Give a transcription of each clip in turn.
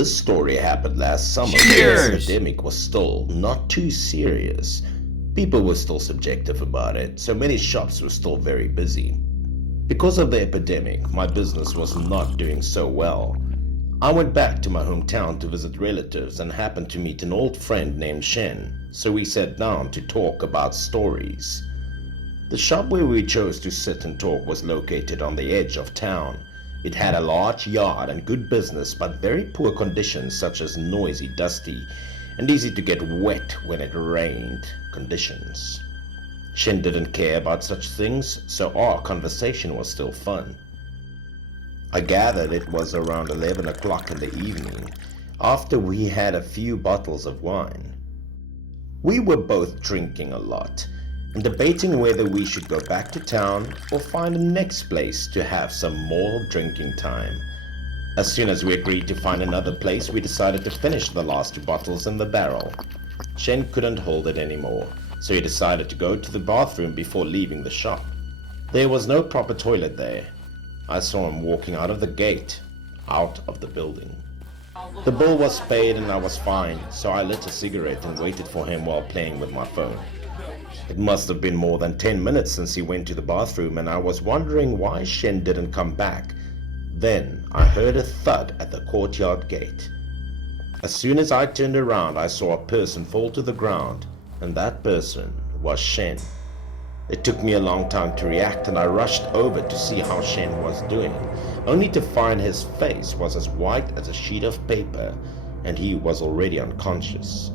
This story happened last summer when the epidemic was still not too serious. People were still subjective about it, so many shops were still very busy. Because of the epidemic, my business was not doing so well. I went back to my hometown to visit relatives and happened to meet an old friend named Shen, so we sat down to talk about stories. The shop where we chose to sit and talk was located on the edge of town. It had a large yard and good business, but very poor conditions such as noisy, dusty, and easy to get wet when it rained conditions. Shen didn't care about such things, so our conversation was still fun. I gathered it was around 11 o'clock in the evening, after we had a few bottles of wine. We were both drinking a lot, and debating whether we should go back to town or find the next place to have some more drinking time. As soon as we agreed to find another place, we decided to finish the last 2 bottles in the barrel. Shen couldn't hold it anymore, so he decided to go to the bathroom before leaving the shop. There was no proper toilet there. I saw him walking out of the gate, out of the building. The bill was paid and I was fine, so I lit a cigarette and waited for him while playing with my phone. It must have been more than 10 minutes since he went to the bathroom, and I was wondering why Shen didn't come back. Then I heard a thud at the courtyard gate. As soon as I turned around, I saw a person fall to the ground, and that person was Shen. It took me a long time to react, and I rushed over to see how Shen was doing, only to find his face was as white as a sheet of paper, and he was already unconscious.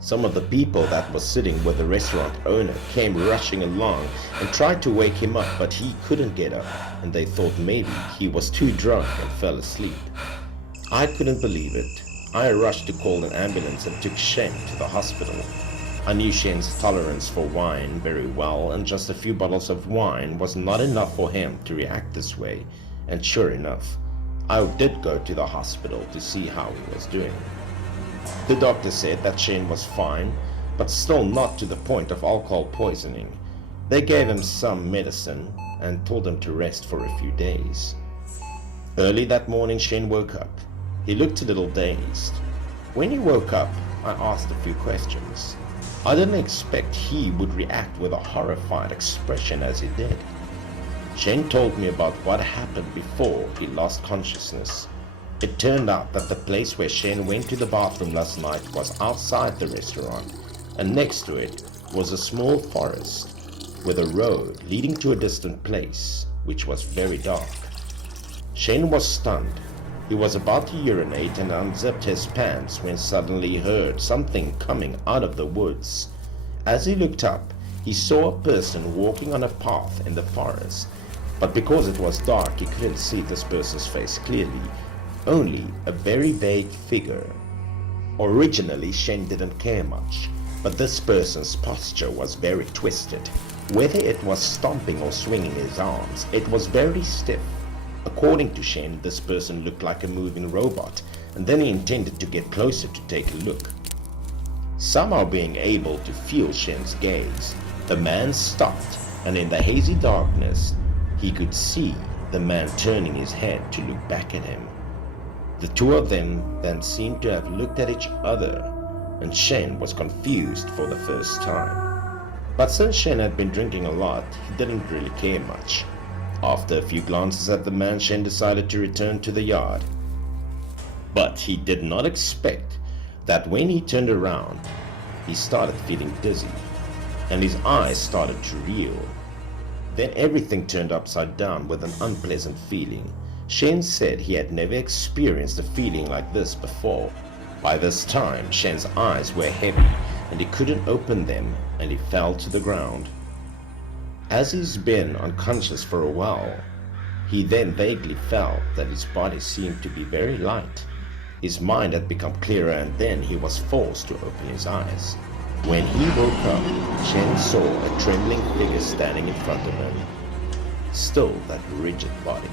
Some of the people that were sitting with the restaurant owner came rushing along and tried to wake him up, but he couldn't get up, and they thought maybe he was too drunk and fell asleep. I couldn't believe it. I rushed to call an ambulance and took Shen to the hospital. I knew Shen's tolerance for wine very well, and just a few bottles of wine was not enough for him to react this way, and sure enough, I did go to the hospital to see how he was doing. The doctor said that Shen was fine, but still not to the point of alcohol poisoning. They gave him some medicine and told him to rest for a few days. Early that morning, Shen woke up. He looked a little dazed. When he woke up, I asked a few questions. I didn't expect he would react with a horrified expression as he did. Shen told me about what happened before he lost consciousness. It turned out that the place where Shen went to the bathroom last night was outside the restaurant, and next to it was a small forest with a road leading to a distant place, which was very dark. Shen was stunned. He was about to urinate and unzipped his pants when suddenly he heard something coming out of the woods. As he looked up, he saw a person walking on a path in the forest, but because it was dark, he couldn't see this person's face clearly. Only a very vague figure. Originally, Shen didn't care much, but this person's posture was very twisted. Whether it was stomping or swinging his arms, it was very stiff. According to Shen, this person looked like a moving robot, and then he intended to get closer to take a look. Somehow being able to feel Shen's gaze, the man stopped, and in the hazy darkness, he could see the man turning his head to look back at him. The two of them then seemed to have looked at each other, and Shen was confused for the first time. But since Shen had been drinking a lot, he didn't really care much. After a few glances at the man, Shen decided to return to the yard. But he did not expect that when he turned around, he started feeling dizzy, and his eyes started to reel. Then everything turned upside down with an unpleasant feeling. Shen said he had never experienced a feeling like this before. By this time, Shen's eyes were heavy and he couldn't open them, and he fell to the ground. As he's been unconscious for a while, he then vaguely felt that his body seemed to be very light. His mind had become clearer, and then he was forced to open his eyes. When he woke up, Shen saw a trembling figure standing in front of him. Still that rigid body.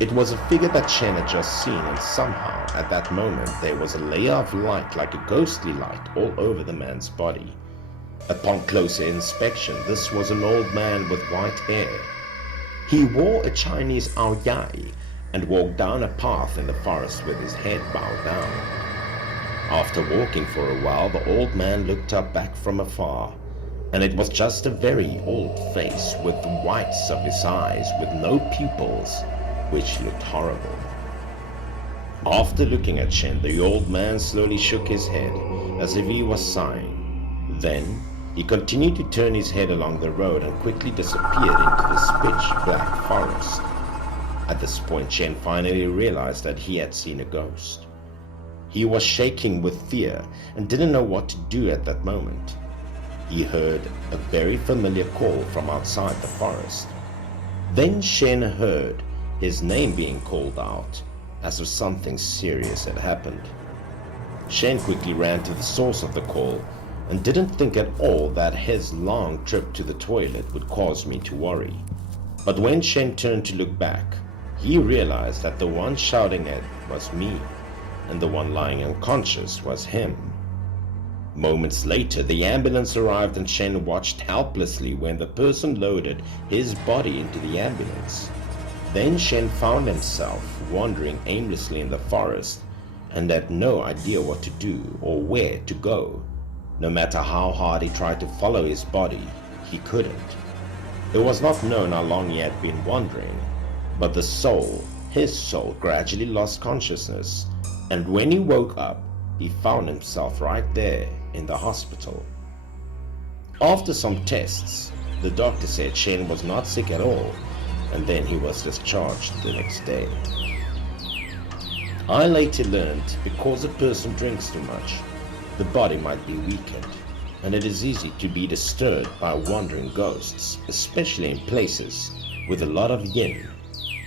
It was a figure that Shen had just seen, and somehow at that moment there was a layer of light, like a ghostly light, all over the man's body. Upon closer inspection, this was an old man with white hair. He wore a Chinese ao yai, and walked down a path in the forest with his head bowed down. After walking for a while, the old man looked up back from afar, and it was just a very old face with the whites of his eyes with no pupils, which looked horrible. After looking at Shen, the old man slowly shook his head as if he was sighing. Then he continued to turn his head along the road and quickly disappeared into this pitch black forest. At this point, Shen finally realized that he had seen a ghost. He was shaking with fear and didn't know what to do at that moment. He heard a very familiar call from outside the forest. Then Shen heard his name being called out, as if something serious had happened. Shen quickly ran to the source of the call and didn't think at all that his long trip to the toilet would cause me to worry. But when Shen turned to look back, he realized that the one shouting it was me, and the one lying unconscious was him. Moments later, the ambulance arrived and Shen watched helplessly when the person loaded his body into the ambulance. Then Shen found himself wandering aimlessly in the forest and had no idea what to do or where to go. No matter how hard he tried to follow his body, he couldn't. It was not known how long he had been wandering, but his soul gradually lost consciousness, and when he woke up, he found himself right there in the hospital. After some tests, the doctor said Shen was not sick at all, and then he was discharged the next day. I later learned because a person drinks too much, the body might be weakened, and it is easy to be disturbed by wandering ghosts, especially in places with a lot of yin,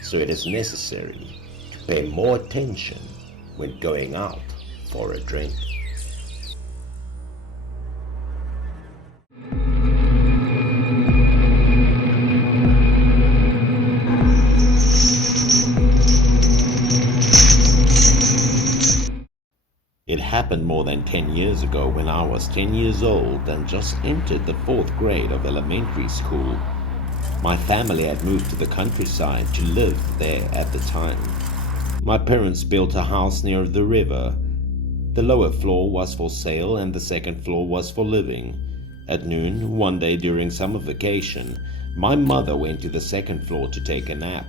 so it is necessary to pay more attention when going out for a drink. It happened more than 10 years ago when I was 10 years old and just entered the 4th grade of elementary school. My family had moved to the countryside to live there at the time. My parents built a house near the river. The lower floor was for sale and the second floor was for living. At noon, one day during summer vacation, my mother went to the second floor to take a nap.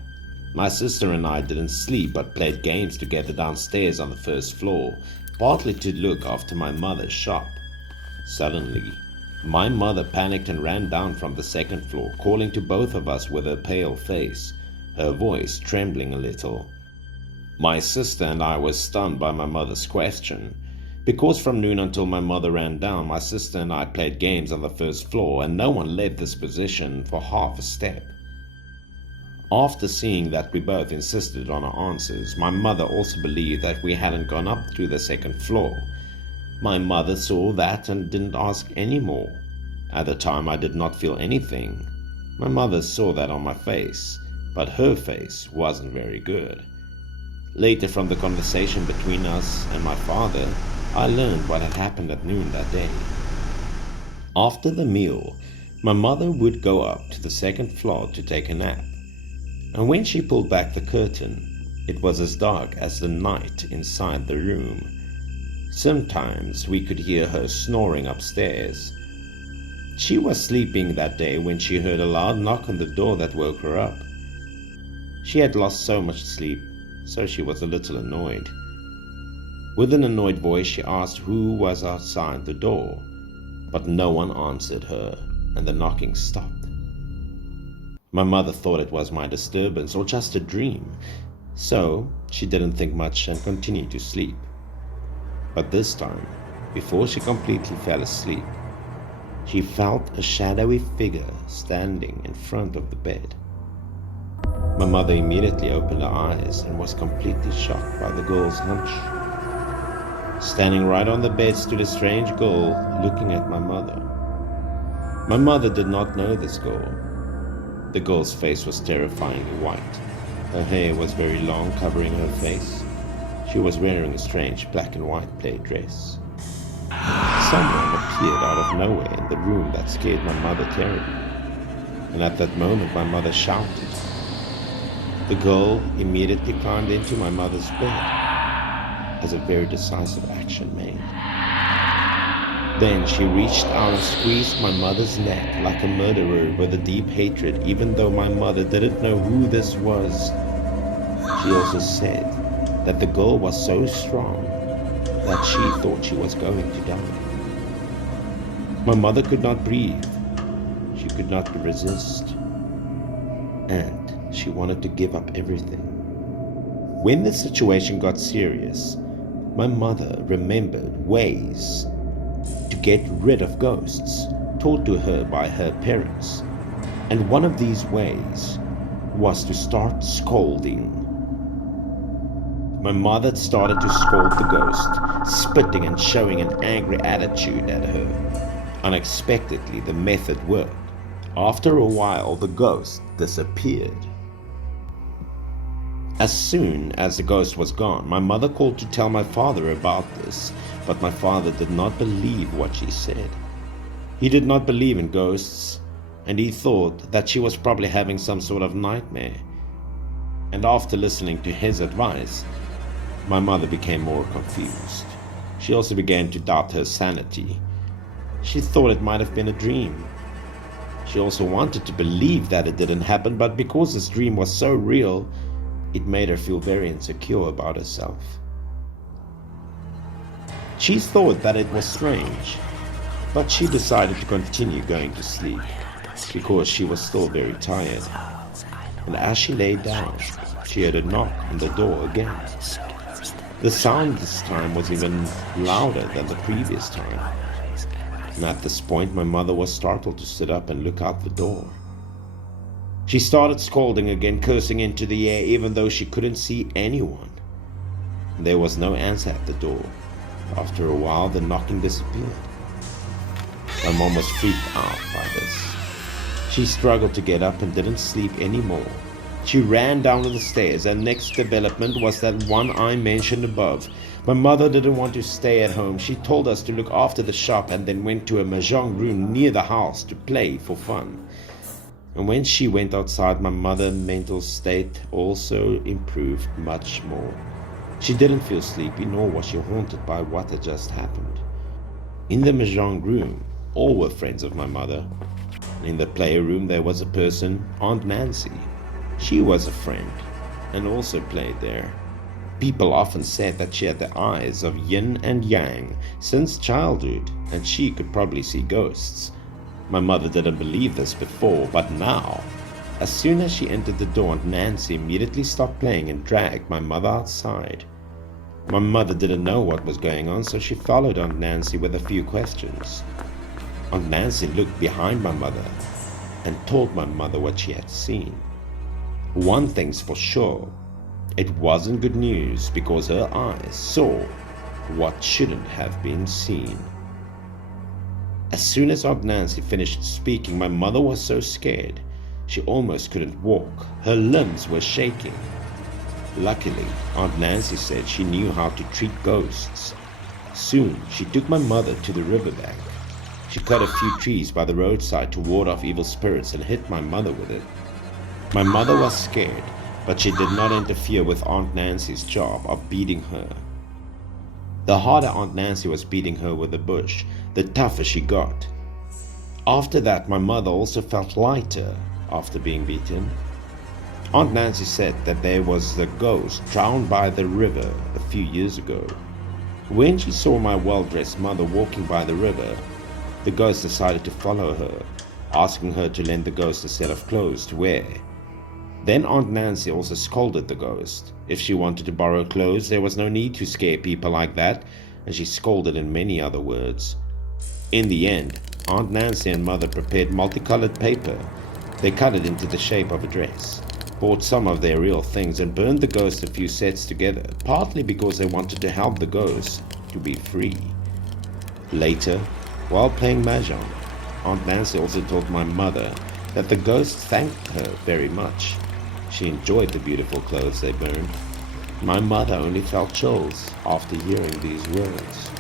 My sister and I didn't sleep but played games together downstairs on the first floor, partly to look after my mother's shop. Suddenly, my mother panicked and ran down from the second floor, calling to both of us with a pale face, her voice trembling a little. My sister and I were stunned by my mother's question. Because from noon until my mother ran down, my sister and I played games on the first floor and no one left this position for half a step. After seeing that we both insisted on our answers, my mother also believed that we hadn't gone up to the second floor. My mother saw that and didn't ask any more. At the time I did not feel anything. My mother saw that on my face, but her face wasn't very good. Later, from the conversation between us and my father, I learned what had happened at noon that day. After the meal, my mother would go up to the second floor to take a nap. And when she pulled back the curtain, it was as dark as the night inside the room. Sometimes we could hear her snoring upstairs. She was sleeping that day when she heard a loud knock on the door that woke her up. She had lost so much sleep, so she was a little annoyed. With an annoyed voice, she asked who was outside the door, but no one answered her, and the knocking stopped. My mother thought it was my disturbance or just a dream, so she didn't think much and continued to sleep. But this time, before she completely fell asleep, she felt a shadowy figure standing in front of the bed. My mother immediately opened her eyes and was completely shocked by the girl's hunch. Standing right on the bed stood a strange girl looking at my mother. My mother did not know this girl. The girl's face was terrifyingly white. Her hair was very long, covering her face. She was wearing a strange black and white plaid dress. Someone appeared out of nowhere in the room that scared my mother terribly. And at that moment my mother shouted. The girl immediately climbed into my mother's bed as a very decisive action made. Then she reached out and squeezed my mother's neck like a murderer with a deep hatred, even though my mother didn't know who this was. She also said that the girl was so strong that she thought she was going to die. My mother could not breathe. She could not resist. And she wanted to give up everything. When the situation got serious, my mother remembered ways to get rid of ghosts taught to her by her parents. And one of these ways was to start scolding. My mother started to scold the ghost, spitting and showing an angry attitude at her. Unexpectedly, the method worked. After a while, the ghost disappeared. As soon as the ghost was gone, my mother called to tell my father about this, but my father did not believe what she said. He did not believe in ghosts, and he thought that she was probably having some sort of nightmare. And after listening to his advice, my mother became more confused. She also began to doubt her sanity. She thought it might have been a dream. She also wanted to believe that it didn't happen, but because this dream was so real, it made her feel very insecure about herself. She thought that it was strange, but she decided to continue going to sleep because she was still very tired. And as she lay down, she heard a knock on the door again. The sound this time was even louder than the previous time. And at this point, my mother was startled to sit up and look out the door. She started scolding again, cursing into the air, even though she couldn't see anyone. There was no answer at the door. After a while, the knocking disappeared. My mom was freaked out by this. She struggled to get up and didn't sleep anymore. She ran down the stairs, and next development was that one I mentioned above. My mother didn't want to stay at home. She told us to look after the shop and then went to a mahjong room near the house to play for fun. And when she went outside, my mother's mental state also improved much more. She didn't feel sleepy, nor was she haunted by what had just happened. In the mahjong room, all were friends of my mother. In the player room, there was a person, Aunt Nancy. She was a friend and also played there. People often said that she had the eyes of yin and yang since childhood, and she could probably see ghosts. My mother didn't believe this before, but now, as soon as she entered the door, Aunt Nancy immediately stopped playing and dragged my mother outside. My mother didn't know what was going on, so she followed Aunt Nancy with a few questions. Aunt Nancy looked behind my mother and told my mother what she had seen. One thing's for sure, it wasn't good news because her eyes saw what shouldn't have been seen. As soon as Aunt Nancy finished speaking, my mother was so scared she almost couldn't walk. Her limbs were shaking. Luckily, Aunt Nancy said she knew how to treat ghosts. Soon, she took my mother to the riverbank. She cut a few trees by the roadside to ward off evil spirits and hit my mother with it. My mother was scared, but she did not interfere with Aunt Nancy's job of beating her. The harder Aunt Nancy was beating her with the bush, the tougher she got. After that, my mother also felt lighter after being beaten. Aunt Nancy said that there was a ghost drowned by the river a few years ago. When she saw my well-dressed mother walking by the river, the ghost decided to follow her, asking her to lend the ghost a set of clothes to wear. Then Aunt Nancy also scolded the ghost. If she wanted to borrow clothes, there was no need to scare people like that, and she scolded in many other words. In the end, Aunt Nancy and Mother prepared multicolored paper. They cut it into the shape of a dress, bought some of their real things, and burned the ghost a few sets together, partly because they wanted to help the ghost to be free. Later, while playing mahjong, Aunt Nancy also told my mother that the ghost thanked her very much. She enjoyed the beautiful clothes they burned. My mother only felt chills after hearing these words.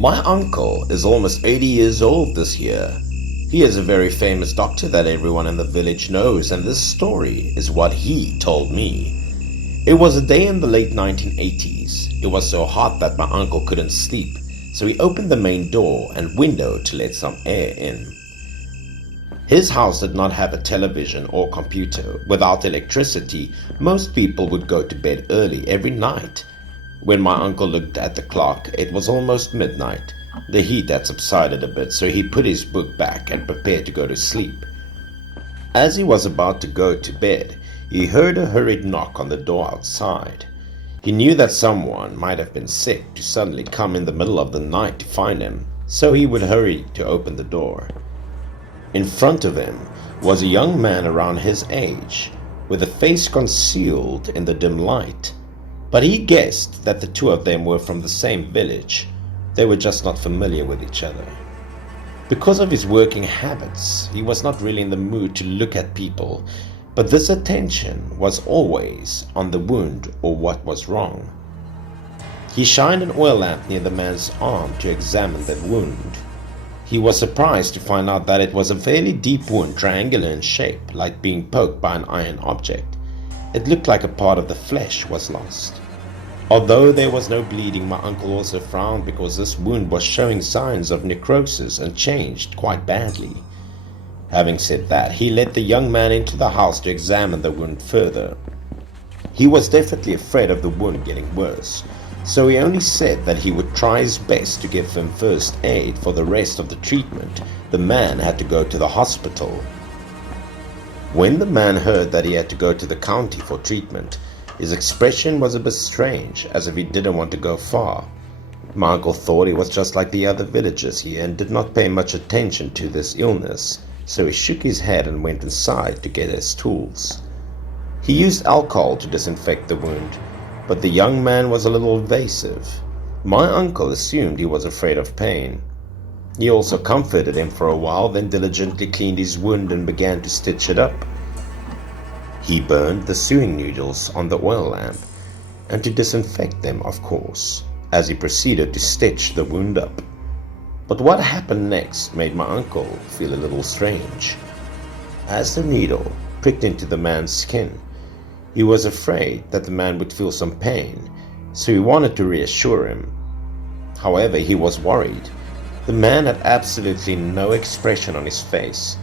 My uncle is almost 80 years old this year. He is a very famous doctor that everyone in the village knows, and this story is what he told me. It was a day in the late 1980s. It was so hot that my uncle couldn't sleep, so he opened the main door and window to let some air in. His house did not have a television or computer. Without electricity, most people would go to bed early every night. When my uncle looked at the clock, it was almost midnight. The heat had subsided a bit, so he put his book back and prepared to go to sleep. As he was about to go to bed, he heard a hurried knock on the door outside. He knew that someone might have been sick to suddenly come in the middle of the night to find him, so he would hurry to open the door. In front of him was a young man around his age, with a face concealed in the dim light. But he guessed that the two of them were from the same village. They were just not familiar with each other. Because of his working habits, he was not really in the mood to look at people, but this attention was always on the wound or what was wrong. He shined an oil lamp near the man's arm to examine the wound. He was surprised to find out that it was a fairly deep wound, triangular in shape, like being poked by an iron object. It looked like a part of the flesh was lost. Although there was no bleeding, my uncle also frowned because this wound was showing signs of necrosis and changed quite badly. Having said that, he led the young man into the house to examine the wound further. He was definitely afraid of the wound getting worse, so he only said that he would try his best to give him first aid. For the rest of the treatment, the man had to go to the hospital. When the man heard that he had to go to the county for treatment, his expression was a bit strange, as if he didn't want to go far. My uncle thought he was just like the other villagers here and did not pay much attention to this illness, so he shook his head and went inside to get his tools. He used alcohol to disinfect the wound, but the young man was a little evasive. My uncle assumed he was afraid of pain. He also comforted him for a while, then diligently cleaned his wound and began to stitch it up. He burned the sewing needles on the oil lamp, and to disinfect them, of course, as he proceeded to stitch the wound up. But what happened next made my uncle feel a little strange. As the needle pricked into the man's skin, he was afraid that the man would feel some pain, so he wanted to reassure him. However, he was worried. The man had absolutely no expression on his face,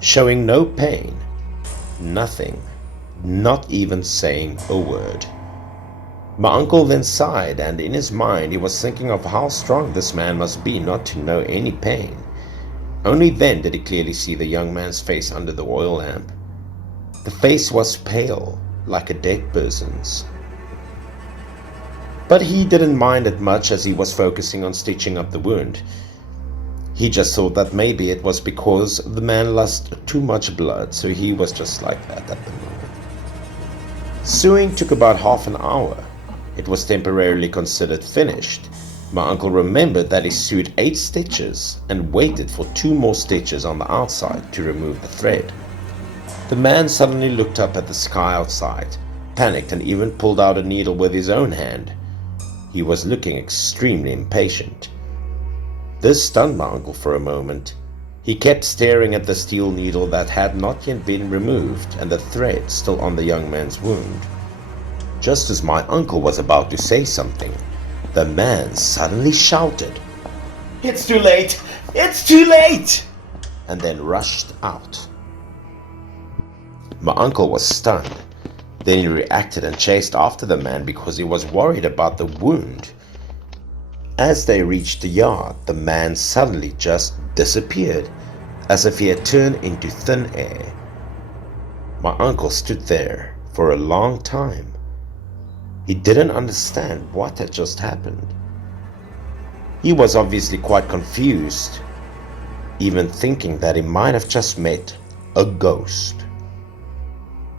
showing no pain, nothing, not even saying a word. My uncle then sighed, and in his mind he was thinking of how strong this man must be not to know any pain. Only then did he clearly see the young man's face under the oil lamp. The face was pale, like a dead person's. But he didn't mind it much, as he was focusing on stitching up the wound. He just thought that maybe it was because the man lost too much blood, so he was just like that at the moment. Sewing took about half an hour. It was temporarily considered finished. My uncle remembered that he sewed 8 stitches and waited for 2 more stitches on the outside to remove the thread. The man suddenly looked up at the sky outside, panicked, and even pulled out a needle with his own hand. He was looking extremely impatient. This stunned my uncle for a moment. He kept staring at the steel needle that had not yet been removed and the thread still on the young man's wound. Just as my uncle was about to say something, the man suddenly shouted, "It's too late! It's too late!" and then rushed out. My uncle was stunned. Then he reacted and chased after the man because he was worried about the wound. As they reached the yard, the man suddenly just disappeared, as if he had turned into thin air. My uncle stood there for a long time. He didn't understand what had just happened. He was obviously quite confused, even thinking that he might have just met a ghost.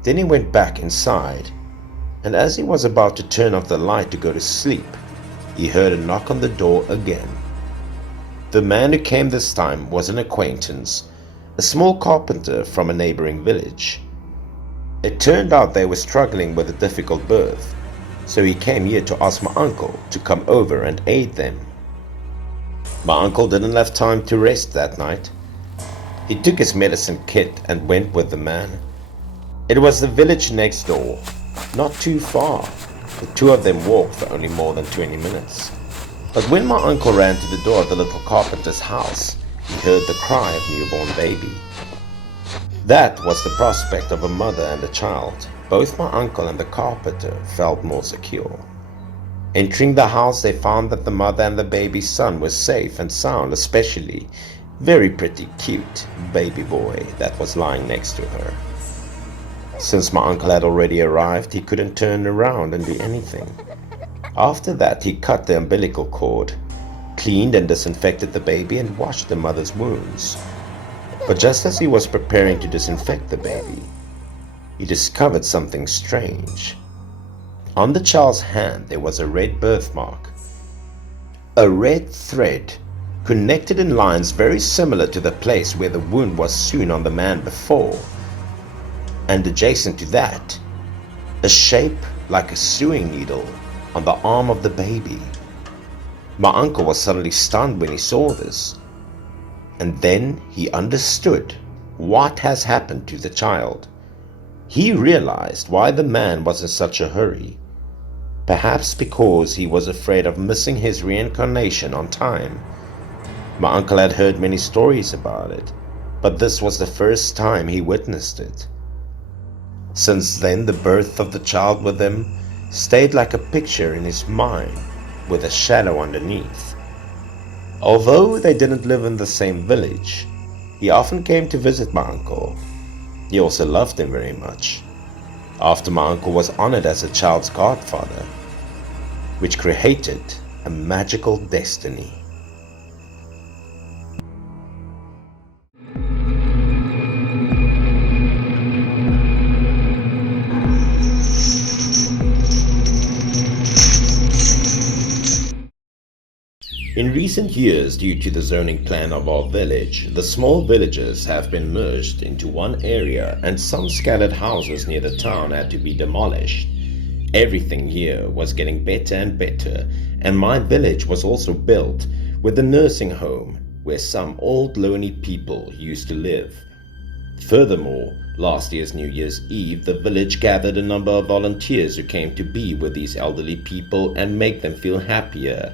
Then he went back inside, and as he was about to turn off the light to go to sleep, he heard a knock on the door again. The man who came this time was an acquaintance, a small carpenter from a neighboring village. It turned out they were struggling with a difficult birth, so he came here to ask my uncle to come over and aid them. My uncle didn't have time to rest that night. He took his medicine kit and went with the man. It was the village next door, not too far. The two of them walked for only more than 20 minutes. But when my uncle ran to the door of the little carpenter's house, he heard the cry of newborn baby. That was the prospect of a mother and a child. Both my uncle and the carpenter felt more secure. Entering the house, they found that the mother and the baby's son were safe and sound, especially very pretty cute baby boy that was lying next to her. Since my uncle had already arrived, he couldn't turn around and do anything. After that, he cut the umbilical cord, cleaned and disinfected the baby, and washed the mother's wounds. But just as he was preparing to disinfect the baby, he discovered something strange. On the child's hand there was a red birthmark. A red thread, connected in lines very similar to the place where the wound was sewn on the man before. And adjacent to that, a shape like a sewing needle on the arm of the baby. My uncle was suddenly stunned when he saw this. And then he understood what has happened to the child. He realized why the man was in such a hurry. Perhaps because he was afraid of missing his reincarnation on time. My uncle had heard many stories about it, but this was the first time he witnessed it. Since then, the birth of the child with him stayed like a picture in his mind with a shadow underneath. Although they didn't live in the same village, he often came to visit my uncle. He also loved him very much. After my uncle was honored as a child's godfather, which created a magical destiny. In recent years, due to the zoning plan of our village, the small villages have been merged into one area and some scattered houses near the town had to be demolished. Everything here was getting better and better, and my village was also built with a nursing home where some old lonely people used to live. Furthermore, last year's New Year's Eve, the village gathered a number of volunteers who came to be with these elderly people and make them feel happier.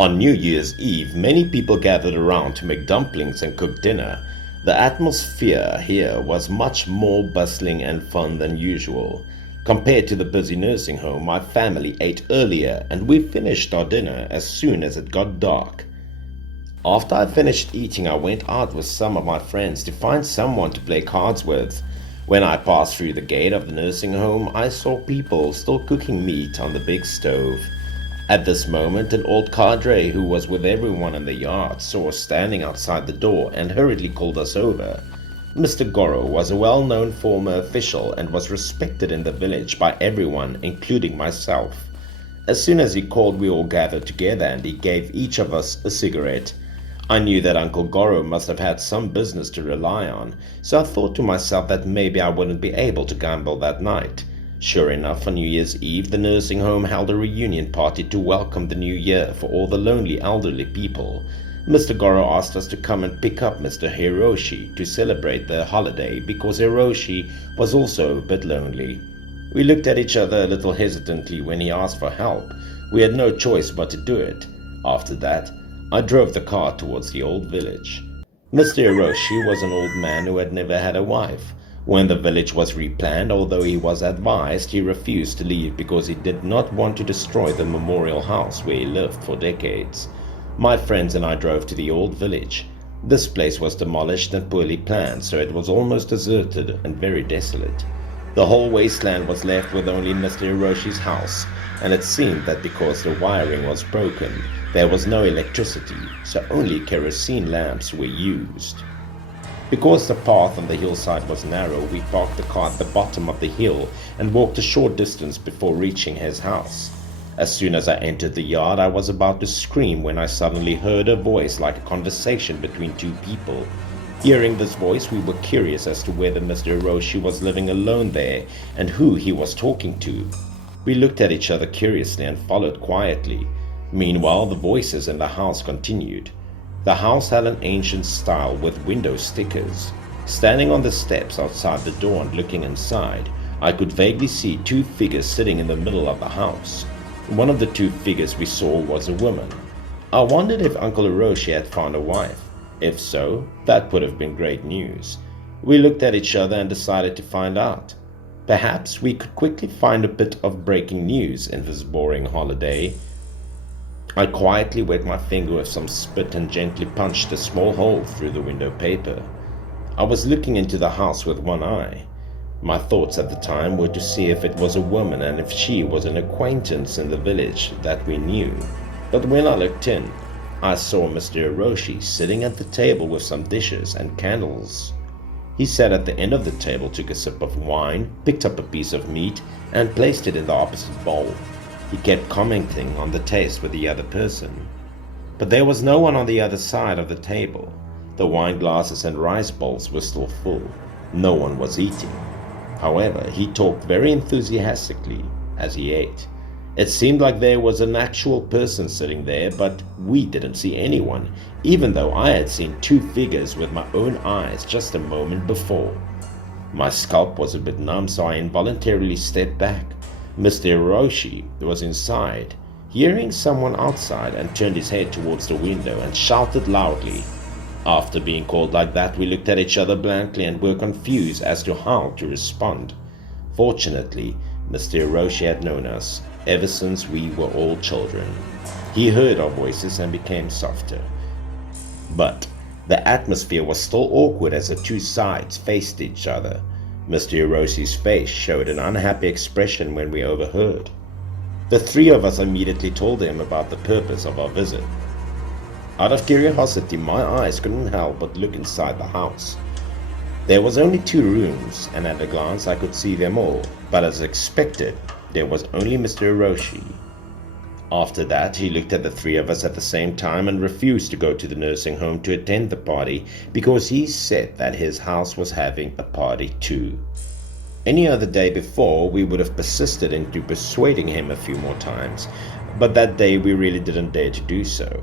On New Year's Eve, many people gathered around to make dumplings and cook dinner. The atmosphere here was much more bustling and fun than usual. Compared to the busy nursing home, my family ate earlier and we finished our dinner as soon as it got dark. After I finished eating, I went out with some of my friends to find someone to play cards with. When I passed through the gate of the nursing home, I saw people still cooking meat on the big stove. At this moment, an old cadre who was with everyone in the yard saw us standing outside the door and hurriedly called us over. Mr. Goro was a well-known former official and was respected in the village by everyone, including myself. As soon as he called, we all gathered together and he gave each of us a cigarette. I knew that Uncle Goro must have had some business to rely on, so I thought to myself that maybe I wouldn't be able to gamble that night. Sure enough, on New Year's Eve, the nursing home held a reunion party to welcome the new year for all the lonely elderly people. Mr. Goro asked us to come and pick up Mr. Hiroshi to celebrate the holiday because Hiroshi was also a bit lonely. We looked at each other a little hesitantly when he asked for help. We had no choice but to do it. After that, I drove the car towards the old village. Mr. Hiroshi was an old man who had never had a wife. When the village was replanned, although he was advised, he refused to leave because he did not want to destroy the memorial house where he lived for decades. My friends and I drove to the old village. This place was demolished and poorly planned, so it was almost deserted and very desolate. The whole wasteland was left with only Mr. Hiroshi's house, and it seemed that because the wiring was broken, there was no electricity, so only kerosene lamps were used. Because the path on the hillside was narrow, we parked the car at the bottom of the hill and walked a short distance before reaching his house. As soon as I entered the yard, I was about to scream when I suddenly heard a voice like a conversation between two people. Hearing this voice, we were curious as to whether Mr. Hiroshi was living alone there and who he was talking to. We looked at each other curiously and followed quietly. Meanwhile, the voices in the house continued. The house had an ancient style with window stickers. Standing on the steps outside the door and looking inside, I could vaguely see two figures sitting in the middle of the house. One of the two figures we saw was a woman. I wondered if Uncle Hiroshi had found a wife. If so, that would have been great news. We looked at each other and decided to find out. Perhaps we could quickly find a bit of breaking news in this boring holiday. I quietly wet my finger with some spit and gently punched a small hole through the window paper. I was looking into the house with one eye. My thoughts at the time were to see if it was a woman and if she was an acquaintance in the village that we knew. But when I looked in, I saw Mr. Hiroshi sitting at the table with some dishes and candles. He sat at the end of the table, took a sip of wine, picked up a piece of meat, and placed it in the opposite bowl. He kept commenting on the taste with the other person. But there was no one on the other side of the table. The wine glasses and rice bowls were still full. No one was eating. However, he talked very enthusiastically as he ate. It seemed like there was an actual person sitting there, but we didn't see anyone, even though I had seen two figures with my own eyes just a moment before. My scalp was a bit numb, so I involuntarily stepped back. Mr. Hiroshi was inside, hearing someone outside, and turned his head towards the window and shouted loudly. After being called like that, we looked at each other blankly and were confused as to how to respond. Fortunately, Mr. Hiroshi had known us ever since we were all children. He heard our voices and became softer. But the atmosphere was still awkward as the two sides faced each other. Mr. Hiroshi's face showed an unhappy expression when we overheard. The three of us immediately told him about the purpose of our visit. Out of curiosity, my eyes couldn't help but look inside the house. There was only 2 rooms, and at a glance I could see them all, but as expected, there was only Mr. Hiroshi. After that, he looked at the 3 of us at the same time and refused to go to the nursing home to attend the party because he said that his house was having a party too. Any other day before, we would have persisted into persuading him a few more times, but that day we really didn't dare to do so.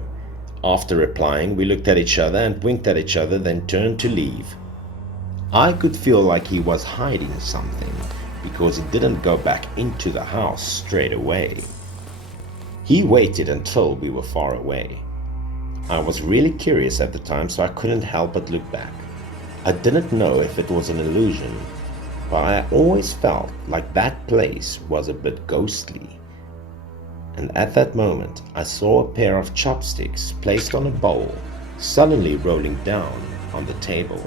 After replying, we looked at each other and winked at each other, then turned to leave. I could feel like he was hiding something because he didn't go back into the house straight away. He waited until we were far away. I was really curious at the time, so I couldn't help but look back. I didn't know if it was an illusion, but I always felt like that place was a bit ghostly. And at that moment, I saw a pair of chopsticks placed on a bowl, suddenly rolling down on the table.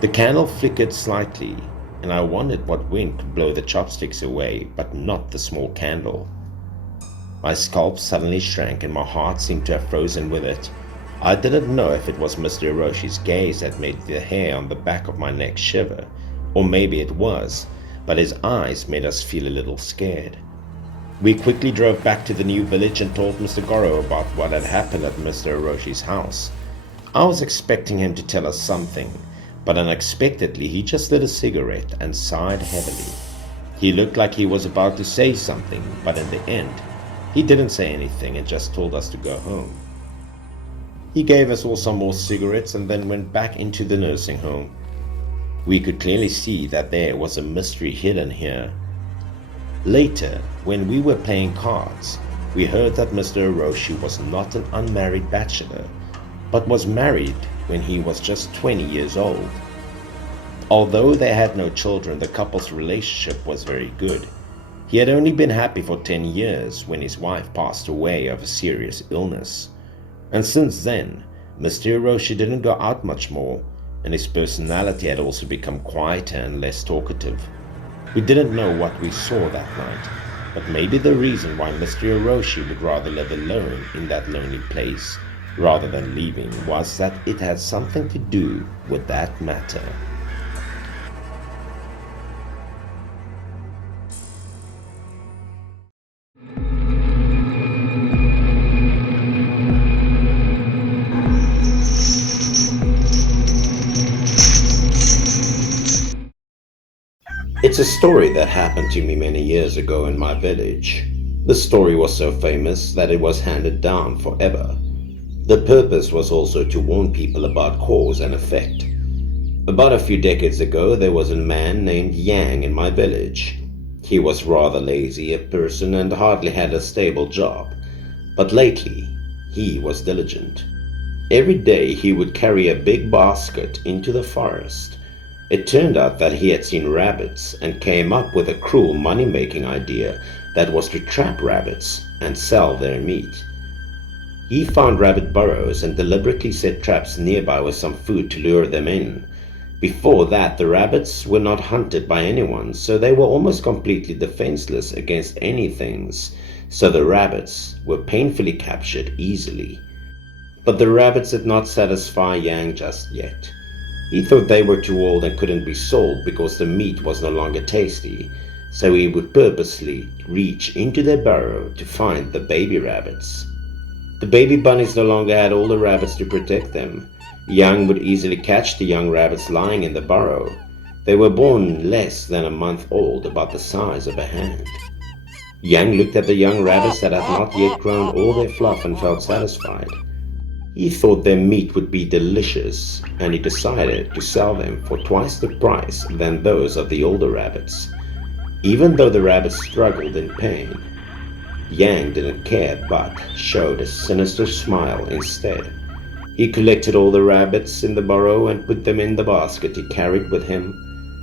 The candle flickered slightly, and I wondered what wind could blow the chopsticks away, but not the small candle. My scalp suddenly shrank and my heart seemed to have frozen with it. I didn't know if it was Mr. Hiroshi's gaze that made the hair on the back of my neck shiver, or maybe it was, but his eyes made us feel a little scared. We quickly drove back to the new village and told Mr. Goro about what had happened at Mr. Hiroshi's house. I was expecting him to tell us something, but unexpectedly he just lit a cigarette and sighed heavily. He looked like he was about to say something, but in the end, he didn't say anything and just told us to go home. He gave us all some more cigarettes and then went back into the nursing home. We could clearly see that there was a mystery hidden here. Later, when we were playing cards, we heard that Mr. Hiroshi was not an unmarried bachelor, but was married when he was just 20 years old. Although they had no children, the couple's relationship was very good. He had only been happy for 10 years when his wife passed away of a serious illness. And since then, Mr. Hiroshi didn't go out much more, and his personality had also become quieter and less talkative. We didn't know what we saw that night, but maybe the reason why Mr. Hiroshi would rather live alone in that lonely place rather than leaving was that it had something to do with that matter. It's a story that happened to me many years ago in my village. The story was so famous that it was handed down forever. The purpose was also to warn people about cause and effect. About a few decades ago, there was a man named Yang in my village. He was rather lazy a person and hardly had a stable job. But lately, he was diligent. Every day he would carry a big basket into the forest. It turned out that he had seen rabbits and came up with a cruel money-making idea that was to trap rabbits and sell their meat. He found rabbit burrows and deliberately set traps nearby with some food to lure them in. Before that, the rabbits were not hunted by anyone, so they were almost completely defenseless against anything, so the rabbits were painfully captured easily. But the rabbits did not satisfy Yang just yet. He thought they were too old and couldn't be sold because the meat was no longer tasty, so he would purposely reach into their burrow to find the baby rabbits. The baby bunnies no longer had older rabbits to protect them. Yang would easily catch the young rabbits lying in the burrow. They were born less than a month old, about the size of a hand. Yang looked at the young rabbits that had not yet grown all their fluff and felt satisfied. He thought their meat would be delicious, and he decided to sell them for twice the price than those of the older rabbits. Even though the rabbits struggled in pain, Yang didn't care but showed a sinister smile instead. He collected all the rabbits in the burrow and put them in the basket he carried with him.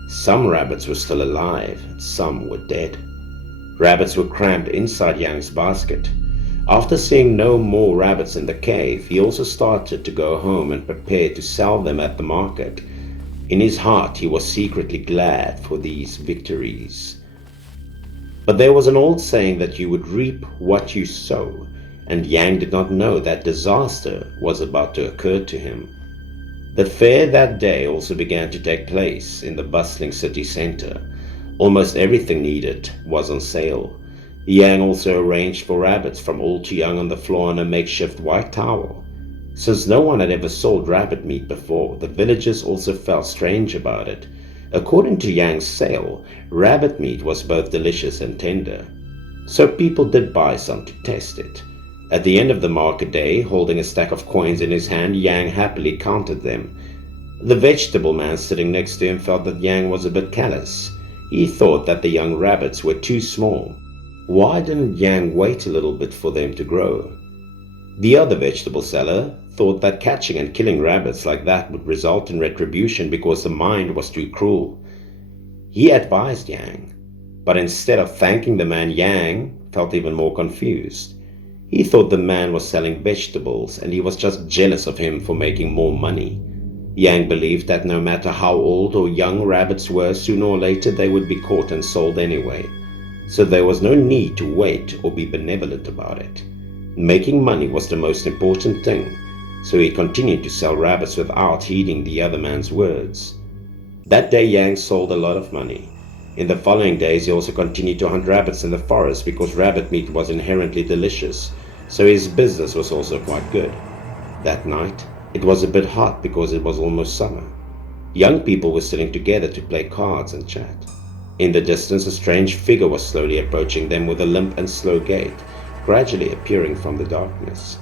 Some rabbits were still alive, some were dead. Rabbits were crammed inside Yang's basket. After seeing no more rabbits in the cave, he also started to go home and prepare to sell them at the market. In his heart, he was secretly glad for these victories. But there was an old saying that you would reap what you sow, and Yang did not know that disaster was about to occur to him. The fair that day also began to take place in the bustling city center. Almost everything needed was on sale. Yang also arranged for rabbits from old to young on the floor on a makeshift white towel. Since no one had ever sold rabbit meat before, the villagers also felt strange about it. According to Yang's sale, rabbit meat was both delicious and tender. So people did buy some to test it. At the end of the market day, holding a stack of coins in his hand, Yang happily counted them. The vegetable man sitting next to him felt that Yang was a bit callous. He thought that the young rabbits were too small. Why didn't Yang wait a little bit for them to grow? The other vegetable seller thought that catching and killing rabbits like that would result in retribution because the mind was too cruel. He advised Yang, but instead of thanking the man, Yang felt even more confused. He thought the man was selling vegetables and he was just jealous of him for making more money. Yang believed that no matter how old or young rabbits were, sooner or later they would be caught and sold anyway. So there was no need to wait or be benevolent about it. Making money was the most important thing, so he continued to sell rabbits without heeding the other man's words. That day Yang sold a lot of money. In the following days he also continued to hunt rabbits in the forest because rabbit meat was inherently delicious, so his business was also quite good. That night it was a bit hot because it was almost summer. Young people were sitting together to play cards and chat. In the distance a strange figure was slowly approaching them with a limp and slow gait, gradually appearing from the darkness.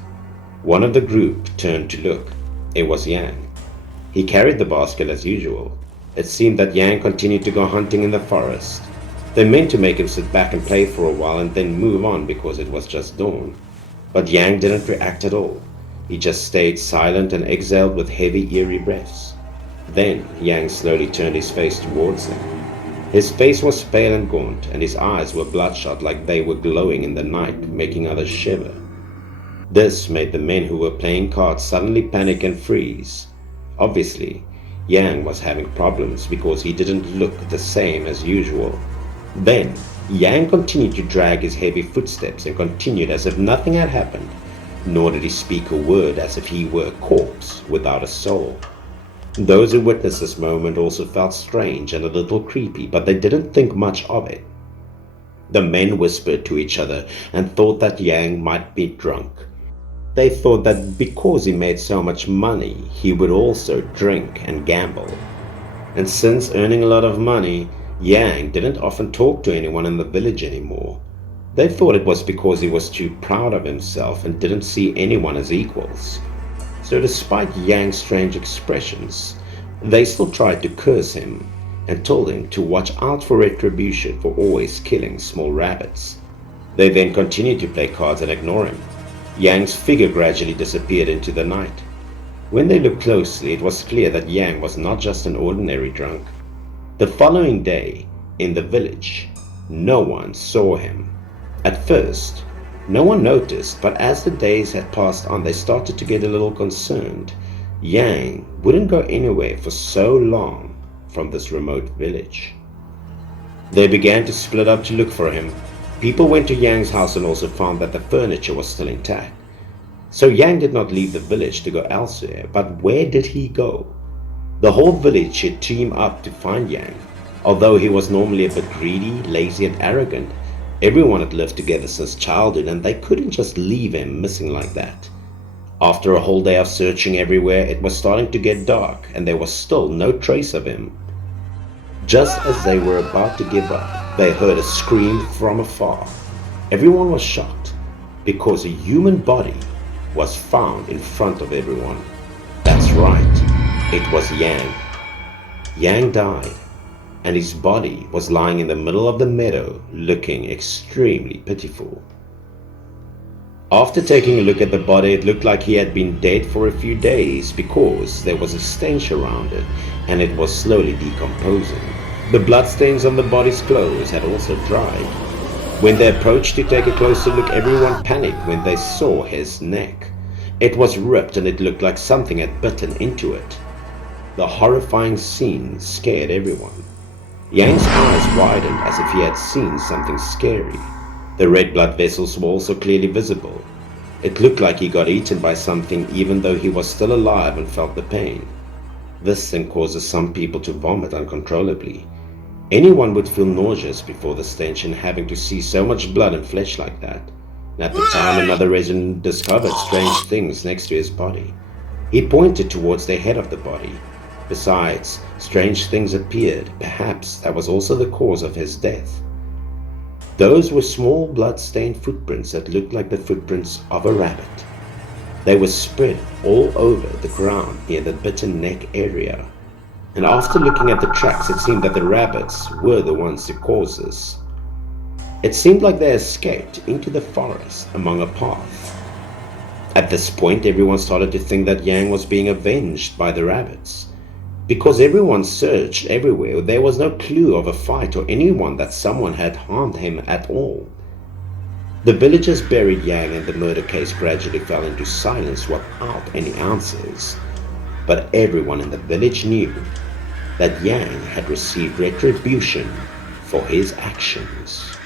One of the group turned to look. It was Yang. He carried the basket as usual. It seemed that Yang continued to go hunting in the forest. They meant to make him sit back and play for a while and then move on because it was just dawn. But Yang didn't react at all. He just stayed silent and exhaled with heavy, eerie breaths. Then Yang slowly turned his face towards them. His face was pale and gaunt, and his eyes were bloodshot like they were glowing in the night, making others shiver. This made the men who were playing cards suddenly panic and freeze. Obviously, Yang was having problems because he didn't look the same as usual. Then, Yang continued to drag his heavy footsteps and continued as if nothing had happened, nor did he speak a word as if he were a corpse without a soul. Those who witnessed this moment also felt strange and a little creepy, but they didn't think much of it. The men whispered to each other and thought that Yang might be drunk. They thought that because he made so much money, he would also drink and gamble. And since earning a lot of money, Yang didn't often talk to anyone in the village anymore. They thought it was because he was too proud of himself and didn't see anyone as equals. So despite Yang's strange expressions, they still tried to curse him and told him to watch out for Retribution for always killing small rabbits. They then continued to play cards and ignore him. Yang's figure gradually disappeared into the night. When they looked closely, it was clear that Yang was not just an ordinary drunk. The following day, in the village, no one saw him. At first, no one noticed, but as the days had passed on, they started to get a little concerned. Yang wouldn't go anywhere for so long from this remote village. They began to split up to look for him. People went to Yang's house and also found that the furniture was still intact. So Yang did not leave the village to go elsewhere, but where did he go? The whole village should team up to find Yang. Although he was normally a bit greedy, lazy and arrogant, everyone had lived together since childhood and they couldn't just leave him missing like that. After a whole day of searching everywhere, it was starting to get dark and there was still no trace of him. Just as they were about to give up, they heard a scream from afar. Everyone was shocked because a human body was found in front of everyone. That's right, it was Yang. Yang died, and his body was lying in the middle of the meadow, looking extremely pitiful. After taking a look at the body, it looked like he had been dead for a few days because there was a stench around it, and it was slowly decomposing. The bloodstains on the body's clothes had also dried. When they approached to take a closer look, everyone panicked when they saw his neck. It was ripped and it looked like something had bitten into it. The horrifying scene scared everyone. Yang's eyes widened as if he had seen something scary. The red blood vessels were also clearly visible. It looked like he got eaten by something even though he was still alive and felt the pain. This then causes some people to vomit uncontrollably. Anyone would feel nauseous before the stench, and having to see so much blood and flesh like that. And at the time, another resident discovered strange things next to his body. He pointed towards the head of the body. Besides, strange things appeared. Perhaps that was also the cause of his death. Those were small blood-stained footprints that looked like the footprints of a rabbit. They were spread all over the ground near the bitten neck area. And after looking at the tracks, it seemed that the rabbits were the ones to cause this. It seemed like they escaped into the forest among a path. At this point, everyone started to think that Yang was being avenged by the rabbits. Because everyone searched everywhere, there was no clue of a fight or anyone that someone had harmed him at all. The villagers buried Yang and the murder case gradually fell into silence without any answers. But everyone in the village knew that Yang had received retribution for his actions.